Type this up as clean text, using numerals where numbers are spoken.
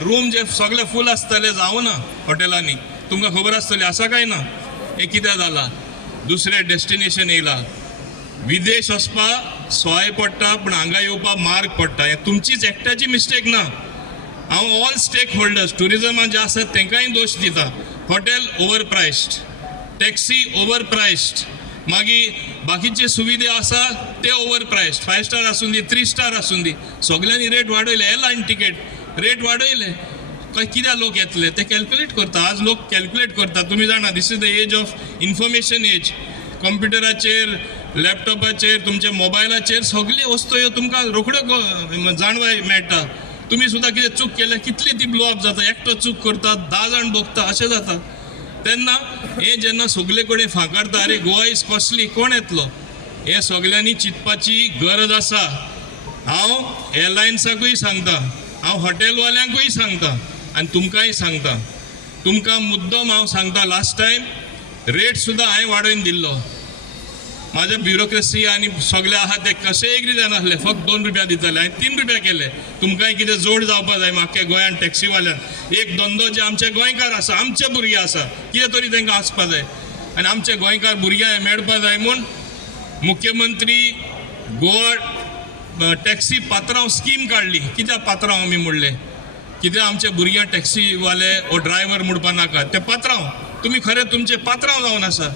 room जे सगळे फुल आसतले जावना हॉटेलांनी तुमकां खबर आसतली आसा काय ना हे कित्याक जाला दुसरे डेस्टिनेशन येयला विदेश वचपाक सोय पडटा पण हांगा येवपाक मार्ग पडटा हे तुमचीच एकट्याची मिस्टेक ना हांव ऑल स्टेक होल्डर्स टुरिजमान जे आसात तांकांय दोश दिता हॉटेल ओवर प्रायस्ड टॅक्सी ओवर प्रायस्ड मागीर बाकीचे सुविधा आसा ते ओवर प्रायस्ड 5 स्टार आसूं दी 3 स्टार आसूं दी सगळ्यांनी रेट वाडयले एअरलायन तिकेट रेट वाडयले काय कित्याक लोक येतले ते कॅल्क्युलेट करता आज लोक कॅल्क्युलेट करता तुम्ही जाणा this is the age of information age कंप्युटराचेर लॅपटॉपाचेर तुमच्या मोबायलाचेर सगळी वस्तू ह्यो तुमकां रोखड्यो जाणवाय मेळटा तुम्ही सुद्दां कितें चूक केल्या कितली ती ब्लो अप जाता एकटो चूक करता 10 जाण भोगता अशें जाता तेन्ना हे जेन्ना सगळे कडेन फांकारता अरे गोवा इज कॉस्टली कोण येतलो हे सगळ्यांनी चिंतपाची गरज आसा हांव एअरलायन्साकूय सांगता हांव हॉटेलवाल्यांकूय सांगता आनी तुमकांय सांगता तुमकां मुद्दम हांव सांगता लास्ट टायम रेट सुद्दां हांवें वाडोवन दिल्लो माझ्या ब्युरोक्रेसी आनी सगळे आहा ते कशे एग्री जानासले फक्त 2 रुपया दिताले हांवें 3 रुपया केले तुमकांय कितें जोड जावपा जाय म्हाका गोंयान टॅक्सीवाल्यान एक धंदो जे आमचे गोंयकार आसा आमचे भुरगे आसा कितें तरी तांकां आसपा जाय आनी आमचे गोंयकार भुरग्यांक मेळपा जाय म्हूण मुख्यमंत्री गोवा टॅक्सी पात्रांव स्कीम काडली कित्याक पात्रांव आमी म्हणले कित्याक आमचे भुरग्यांक टॅक्सीवाले ओ ड्रायव्हर म्हणपा नाका ते पात्रांव तुम्ही खरे तुमचे पात्रांव जावन आसा